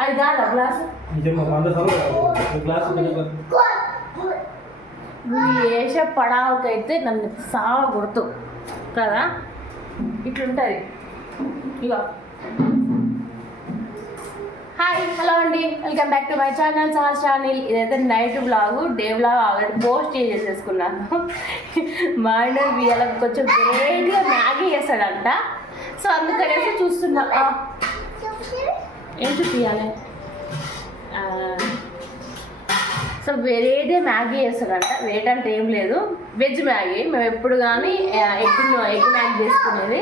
అది కాదా గ్లాసు? నువ్వు వేసే పడావుకైతే నన్ను సావ గుర్తు కదా? ఇట్లుంటుంది. ఇక హాయ్ హలో అండి. Welcome back to my channel Sahas channel ఇదైతే night blog day blog already post చేసేసుకున్నాను. మా ఆయన ఇవాళ కొంచెం వెరైటీగా మ్యాగీ చేస్తాడంట. సో అందుకనేసి చూస్తున్నా. ఏం చూపించాలి ఆ, సో వెరైటీ మ్యాగీ చేస్తాడంట వెరైటీ అంటే ఏం లేదు. Veg Maggi. మేము ఎప్పుడు కానీ ఎగ్ ఎగ్ మ్యాగీ చేసుకునేది.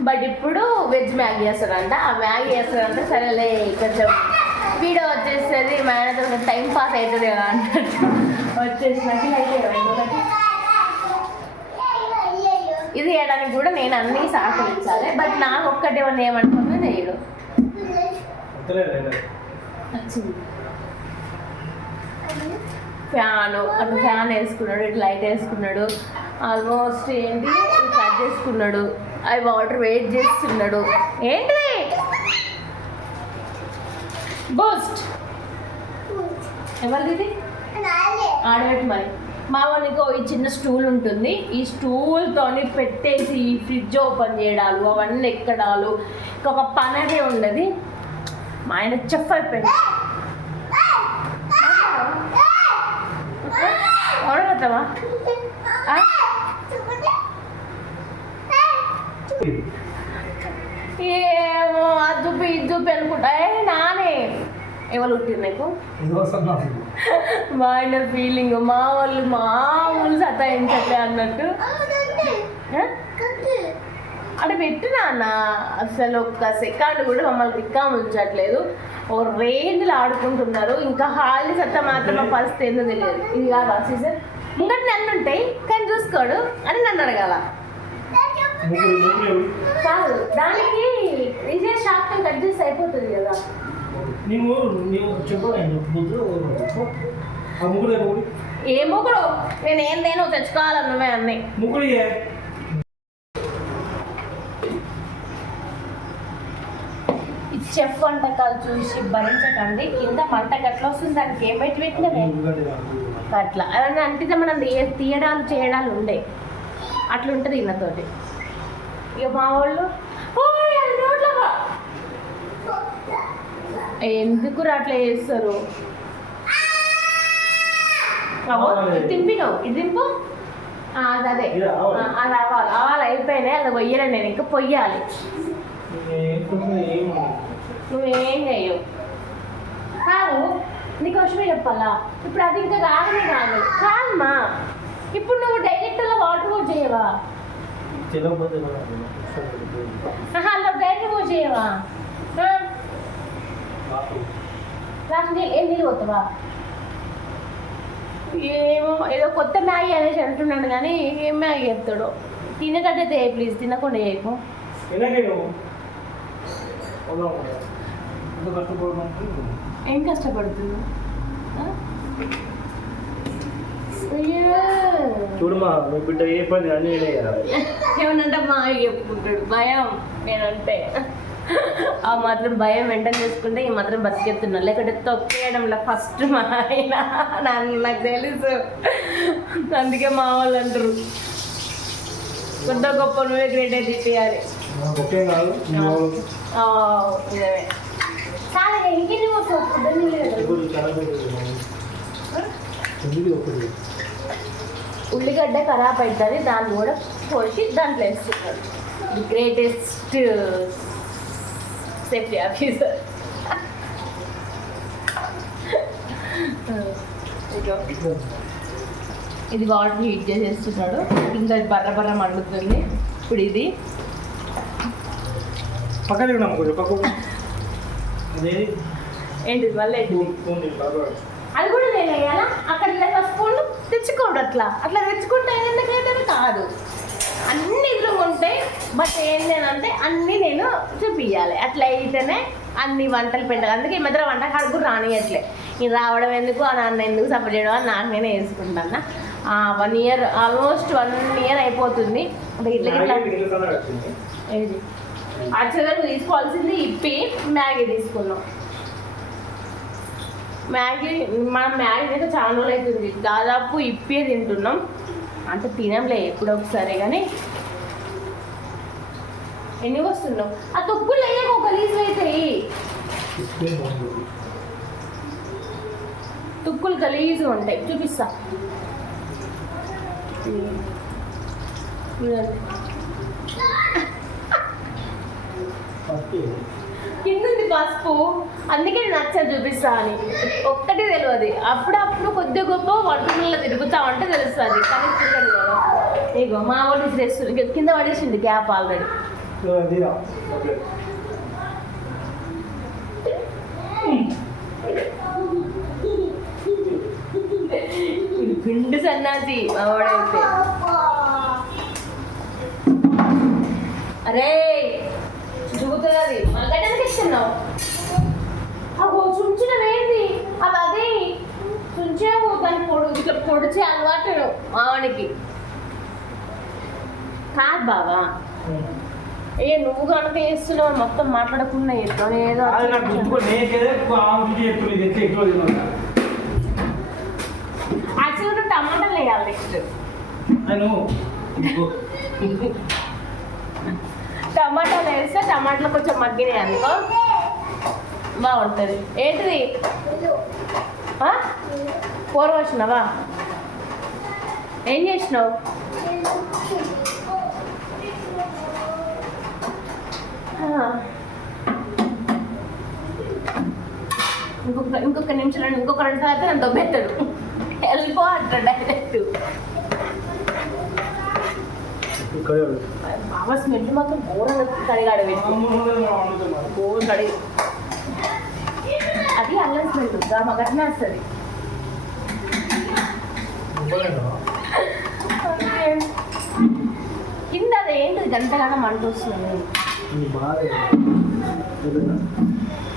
బట్ ఇప్పుడు వెజ్ మ్యాగీ చేస్తాడంట ఆ మ్యాగీ చేస్తాడంటే సరేలే కొంచెం వీడియో వచ్చేసేది మా ఆయనతో టైం పాస్ అవుతుంది కదా అన్నట్టు వచ్చేసినాక అయితే ఇది చేయడానికి కూడా నేను అన్ని సహకరించాలి. బట్ నాకు ఒక్కటి ఏమన్నా ఏమనుకున్నా చేయడు వచ్చింది. ఫ్యాన్ అటు ఫ్యాన్ వేసుకున్నాడు ఇటు లైట్ వేసుకున్నాడు. ఆల్మోస్ట్ ఏంటి? కట్ చేసుకున్నాడు. అవి వాటర్ వెయిట్ చేస్తున్నాడు. ఏంటిది? బూస్ట్. ఎవరిది ఆడబెట్టి మరి. మా వానికి ఈ చిన్న స్టూల్ ఉంటుంది. ఈ స్టూల్తోని పెట్టేసి ఈ ఫ్రిడ్జ్ ఓపెన్ చేయడాలు అవన్నీ ఎక్కడాలు. ఇంకొక పనదే ఉండదు. మా ఆయన చెఫ్ అయిపోయింది ఓడగొట్టవా ఏమో అది చూపి ఇది చూపి అనుకుంటా. ఏ నానే. ఎవరు పుట్టింది నీకు? మా ఆయన ఫీలింగ్ మా వాళ్ళు మామూలు సతాయించట్లే అన్నట్టు? అంటే పెట్టినా అన్న అసలు ఒక్క సెకండ్ కూడా మమ్మల్ని దిక్కా ఉంచట్లేదు ఓ రేంజ్లో ఆడుకుంటున్నారు. ఇంకా హాలి సత్తా మాత్రం పరిస్థితి ఏందో తెలియదు. ఇది కాదు సీజన్ ఇంకా నన్ను ఉంటాయి కానీ చూసుకోడు అని నన్ను అడగాల. కాదు దానికి ఇదే షాప్ కట్ చేసి అయిపోతుంది కదా. నీవు నీవు చెప్పు ముగ్గురు నేను ఏం నువ్వే అన్నీ. ముగ్గురు ఈ చెఫ్ వంటకాలు చూసి భరించకండి. కింద మంట గట్ల వస్తుంది. దానికి ఏం పెట్టి పెట్టినవే? అట్లా. అవన్నీ అంటితే మనం తీయ- తీయడాలు చేయడాలు ఉండే. అట్లుంటుంది ఈయనతోటి ఇక మా వాళ్ళు. ఎందుకు అట్లా చేస్తారు? తింపినావు ఇది తింపు అది అదే. ఇది ఆవాలు. అయిపోయినాయి. అది పొయ్యలే నేను. ఇంకా పొయ్యాలి. నువ్వేం చెయ్యవు. కాదు నీకు విషయమే చెప్పాలా? ఇప్పుడు అది ఇంకా కాదనే కాదు. కాదమ్మా ఇప్పుడు నువ్వు డైరెక్ట్ అలా వాటర్ వాష్ చేయవా? అలా డైరెక్ట్ వాష్ చేయవా? లాస్ట్ ఏం నీళ్ళు పోతావా? ఏమో ఏదో కొత్త మ్యాగీ అనేసి అంటున్నాడు కానీ ఏం మ్యాగీ చెప్తాడు? తినేటట్టే తే ప్లీజ్ తినకుండా చేయకు ఏం కష్టపడుతున్నావు ఆ? అయ్యో. చూడమా నువ్వు బిడ్డ ఏ పని అన్ని. ఏమనంటే మా చెప్పుకుంటాడు భయం నేనంటే ఆ మాత్రం భయం మెయింటైన్ చేసుకుంటే ఈ మాత్రం బతికెత్తున్నా లేకుంటే తొక్కేయడంలో ఫస్ట్ మా ఆయన నాకు నాకు తెలుసు అందుకే మా వాళ్ళు అంటారు కొత్త గొప్ప నువ్వే గ్రేట్ అయితే నాకు ఒకే కాదు ఉల్లిగడ్డ ఖరాబ్ అవుతుంది దాన్ని కూడా పోసి దాంట్లో వేస్తున్నాడు ది గ్రేటెస్ట్ సేఫ్టీ ఆఫీసర్ ఇది వాటర్ హీట్ చేసేస్తున్నాడు. ఇంకా బర్ర బర్ర మండుతుంది. ఇప్పుడు ఇది పక్కన ఉన్నాము కొంచెం మళ్ళీ చేసి బాగా అది కూడా నేను వేయాలా? అక్కడ స్పూన్లు తెచ్చుకోడు అట్లా. అట్లా తెచ్చుకుంటే ఎందుకైతే కాదు. అన్ని ఎదురుగా ఉంటాయి బట్ ఏంటంటే అన్నీ నేను చూపించాలి అట్లా అయితేనే అన్ని వంటలు పెట్టాలి అందుకే ఈ మధ్య వంట కడుపు రానియట్లే. ఇది రావడం ఎందుకు ఆ నాన్న ఎందుకు సపోర్ట్ చేయడం అని నాకు నేనే వేసుకుంటాను one year almost one year అయిపోతుంది. అంటే ఇట్లా ఇట్లా యాక్చువల్గా నువ్వు తీసుకోవాల్సింది ఇప్పి మ్యాగీ తీసుకున్నాం మ్యాగీ మనం మ్యాగీ అయితే చాలా రోజులు అవుతుంది దాదాపు ఇప్పే తింటున్నాం. అంటే తినంలే ఎప్పుడో ఒకసారి కానీ. ఎన్ని వస్తున్నావు? ఆ తొక్కులు వేయకు ఒక లీజు అవుతాయి తుక్కులు గలీజుగా ఉంటాయి. చూపిస్తా. కిందుంది పసుపు? అందుకే నేను నచ్చదు చూపిస్తా అని. ఒక్కటే తెలియదు అప్పుడప్పుడు కొద్ది గొప్ప వంటలలో తిరుగుతా ఉంటే తెలుస్తుంది. కానీ తిరగదు కదా. ఇగో మా వాళ్ళు చేస్తుంది కింద పడేసింది గ్యాప్ ఆల్రెడీ పిండి సన్నాసి మా వాడైతే. అరే! ఇస్తున్నావు అగో చుంచినవేంటి అది అదే. చుంచావు దాన్ని పొడు ఇట్లా పొడిచే అలవాటు మావానికి కాదు బావా. ఏ నువ్వు కనుక వేస్తున్నావు మొత్తం మాట్లాడకుండా చేస్తావు ఏదో తిన్నాను యాక్చువల్గా టమాటాలు వేయాలి నెక్స్ట్. టమాటాలు వేస్తే టమాటాలు కొంచెం మగ్గినాయి అనుకో. బాగుంటుంది. ఏంటిది? కూర వచ్చినావా ఏం చేసినావు? ఇంకొక ఇంకొక నిమిషంలో ఇంకొక రెండు తర్వాత నన్ను దొబ్బెత్తాడు వెళ్ళిపో అంటాడు డైరెక్ట్ బాబా స్మెల్ మాత్రం ఘోరంగా కడిగాడు ఘోరం కడిగి. అది అల్లం స్మెల్ మగట్న వస్తుంది. కింద అది ఏంటి గంటగానే మంట వస్తుంది.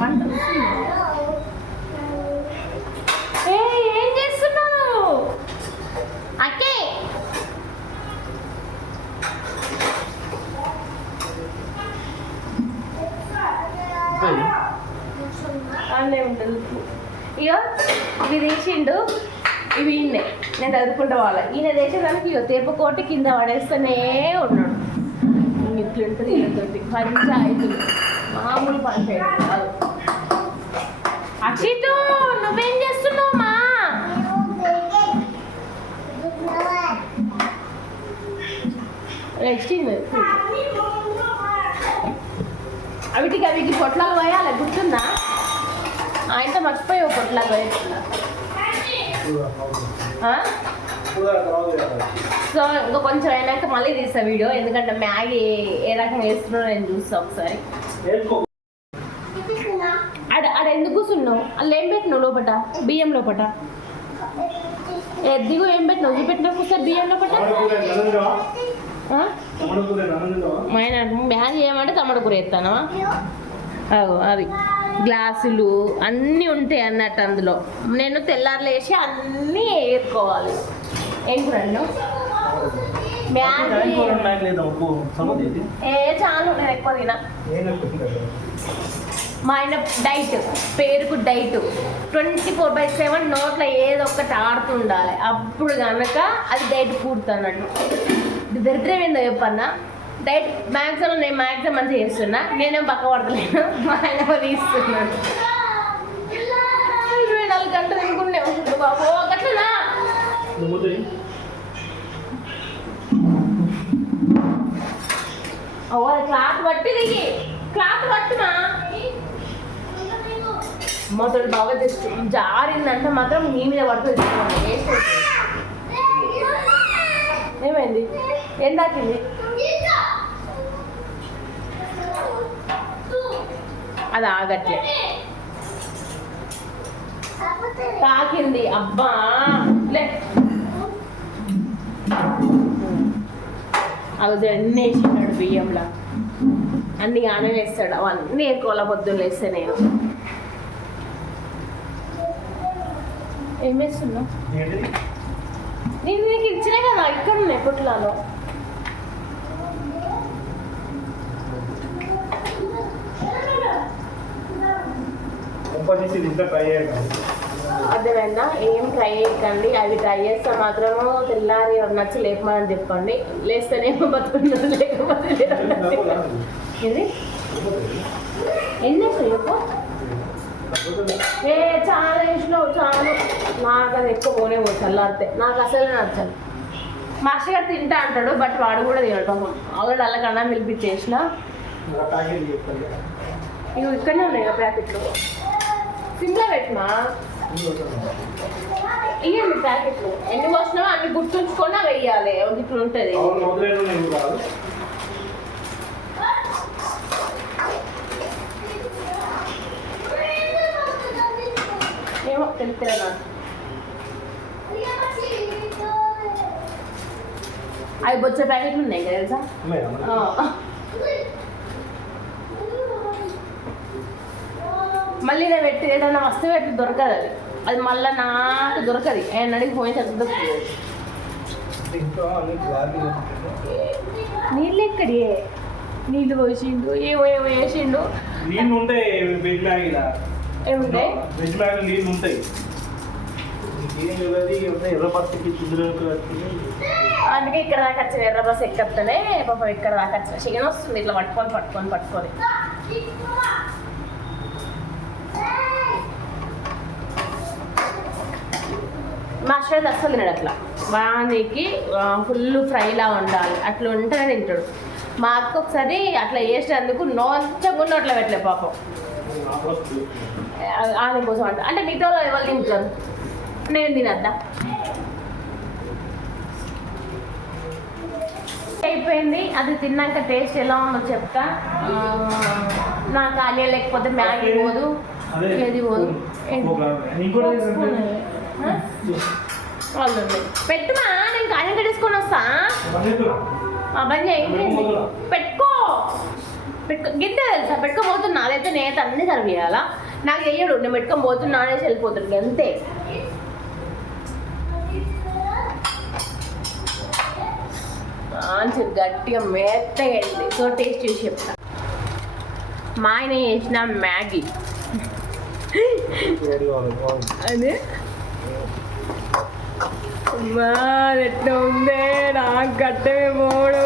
మంట వస్తుంది ఏ ఏం చేస్తున్నావు అక్కే అన్నీ ఉంటుంది ఇక ఇవి తీసిండు ఇవి ఈయనే నేను చదువుకుంటా వాళ్ళ. ఈయన చేసేదానికి ఇక తేపకోటి కింద పడేస్తూనే ఉన్నాడు. ఇట్లుంటుంది ఈయనతోటి. పంచాయతీలు మామూలు పంచాయతీ కాదు. అక్షితు నువ్వేం చేస్తున్నావు మా? నెక్స్ట్ అవిటికి అవికి పొట్లాలు పోయాలి గుర్తుందా? ఆయనతో మర్చిపోయావు పొట్లాలు పోయేస్తున్నా సో ఇంకా కొంచెం అయినాక మళ్ళీ తీస్తా వీడియో ఎందుకంటే మ్యాగీ ఏ రకం వేస్తున్నారో నేను చూస్తా ఒకసారి. అడ ఆడ ఎందుకు కూర్చున్నావు? అల్ల ఏం పెట్టినావు లోపట? బియ్యం లోపట? దిగు ఏం పెట్టినావు? చూపెట్టినావు కూర్చో బియ్యం లోపట? ఆ? మా ఆయన మ్యాగీ ఏమంటే తమడ కూర ఎత్తానా అగో అది. గ్లాసులు అన్నీ ఉంటాయి అన్నట్టు అందులో. నేను తెల్లారులు వేసి అన్నీ ఏరుకోవాలి. ఏం కూర ఏ చాలు నేను ఎక్కువ తినా. మా ఆయన డైట్ పేరుకు diet. Twenty four by seven నోట్లో ఏదో ఒకటి ఆడుతుండాలి అప్పుడు కనుక అది డైట్ పూర్తన్నట్టు. ఇది దరిద్రం ఏందో చెప్పన్నా? డైట్ మ్యాక్సిమం నేను మ్యాక్సిమం మంచిగా చేస్తున్నా. నేనేం పక్క పడతలేను. మా ఆయన తీస్తున్నాడు. ఇరవై నాలుగు గంటలు ఉంటుంది బాబు. అట్లనా ఓ క్లాత్ పట్టి దిగి. క్లాత్ పట్టునా? మొదటి బాగా జస్ట్ జారిందంటే మాత్రం నీ మీద పడుతుంది. ఏమైంది? ఏం తాకింది అది ఆగట్లే. తాకింది. అబ్బా! లే. అవి అన్నీ వేసినాడు బియ్యంలో. అన్ని ఆనే వేస్తాడు. అవన్నీ ఎక్కువ పొద్దున్న వేస్తే నేను. ఏం వేస్తున్నావు? నేను నీకు ఇచ్చినా కదా ఇక్కడ ఉన్నాయి పొట్లాలో. అర్థమైందా? ఏం ట్రై చేయకండి అవి ట్రై చేస్తే మాత్రము తెల్లారి నచ్చి లేపమని చెప్పండి. లేస్తేనేమో బతుకున్నారు లేకపోతే. ఇది? చెప్పు ఏ చాలా వేసినావు చాలు. నాకు అది ఎక్కువ పోనే పోయి చల్లారితే. నాకు అసలే నచ్చదు. మాస్టర్ గారు తింటా అంటాడు బట్ వాడు కూడా తినడు. ఆల్రెడీ అల్లకన్నా పిలిపించేసిన ఇవి ఇక్కడనే ఉన్నాయి కదా ప్యాకెట్లు. సిమ్లో పెట్టినా? ఇవ్వండి ప్యాకెట్లు. ఎన్ని వచ్చినావో అన్ని గుర్తుంచుకొని అవి వెయ్యాలి ఇట్లా ఉంటుంది. నాకు అవి బొచ్చే ప్యాకెట్లు ఉన్నాయి కదా తెలుసా. మళ్ళీ నేను పెట్టి ఏదైనా వస్తువు పెట్టి దొరకదు అది. అది మళ్ళీ నాకు దొరకదు. ఆయన అడిగి పోయిన తర్వాత దొరుకుతుంది. నీళ్ళు ఎక్కడి నీళ్ళు పోసిండు ఏమో ఏమో వేసిండు. నీళ్ళు ఉంటాయి వెజ్ ఏముంటాయి? వెజ్ మ్యాగీ నీళ్ళు ఉంటాయి ఇంకేం తెలియదు ఇవన్నీ ఎర్ర పత్తికి చుందరకు అందుకే ఇక్కడ దాకా వచ్చిన ఎర్ర బస్ ఎక్కత్తనే పాపం ఇక్కడ దాకా వచ్చిన. చికెన్ వస్తుంది ఇట్లా పట్టుకొని పట్టుకొని పట్టుకొని. మాస్టర్ అస్సలు తినడు అట్లా. బాగానికి ఫుల్ ఫ్రైలా ఉండాలి అట్లా ఉంటేనే తింటాడు. మా అక్క ఒకసారి అట్లా చేసినందుకు నోచకుండా అట్లా పెట్టలే పాపం. ఆమె కోసం అంట. అంటే మిగతా వాళ్ళు ఎవరు తింటారు? నేను తినద్దా? అయిపోయింది. అది తిన్నాక టేస్ట్ ఎలా ఉందో చెప్తా. నాకు ఆలియా లేకపోతే మ్యాగీ పోదు. ఏది పోదు? వాళ్ళు. పెట్టుమా? నేను కాయం కట్టేసుకొని వస్తా. పని చేయండి పెట్టుకో. పెట్టుకో. గిట్ట తెలుసా? పెట్టుకోబోతున్నా అదైతే నేత అన్ని సర్వ్ చేయాలా? నాకు చెయ్యడు. నేను పెట్టుకొని పోతున్నా అనేసి వెళ్ళిపోతాడు అంతే. మంచి గట్టిగా మెత్తగా అయింది సో టేస్ట్ చూసి చెప్తా. మా ఆయన చేసిన మ్యాగీ. అదే? ఎట్లా ఉందే? నాకు గట్టమే పోడు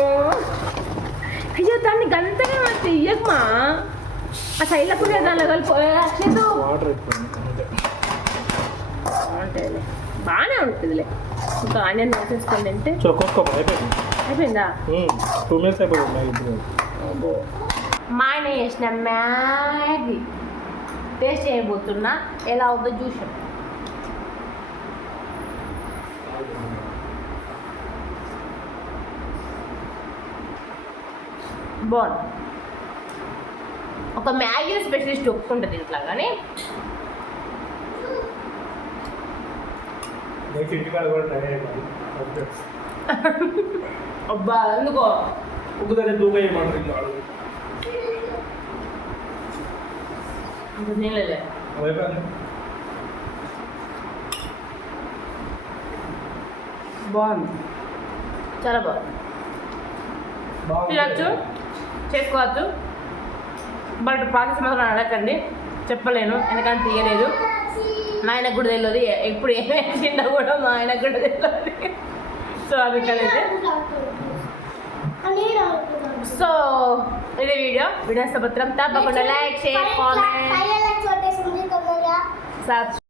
అయ్యో దాన్ని గంటనే మరి తీయకమా ఆ సైడ్లో కూడా దానిలో కలిపి వాటర్ ఎక్కువ అంతే బాగుంటుందిలే బాగానే ఉంటుందిలే. ఇంకా ఆనియన్ వేసేసుకోండి అంటే అయిపోయింది అయిపోయిందా టూ మినిట్స్ అయిపోయింది మ్యాగీ ఇప్పుడు మా ఆయన చేసిన మ్యాగీ టేస్ట్ చేయబోతున్నా ఎలా అవుతుందో చూసాం బాగుంది ఒక మ్యాగీ స్పెషలిస్ట్ ఒప్పుకుంటుంది ఇట్లా కానీ నెక్స్ట్ ఇంటికాడ కూడా ట్రై చేయాలి అబ్బా ఎందుకో? దగ్గర దూక బాగుంది. చాలా బాగుంది. తినచ్చు చేసుకోవచ్చు బట్ పాకిస్తాన్ మాత్రం అడగండి చెప్పలేను. ఎందుకంటే తీయలేదు. మా ఆయనకు కూడా తెలియదు. ఎప్పుడు ఏం వేసిండో కూడా మా ఆయనకు కూడా తెలియదు. సో అది కలిసి సో ఇది వీడియో వీడియో సపత్రం తప్పకుండా లైక్ షేర్ కామెంట్ సబ్స్క్రైబ్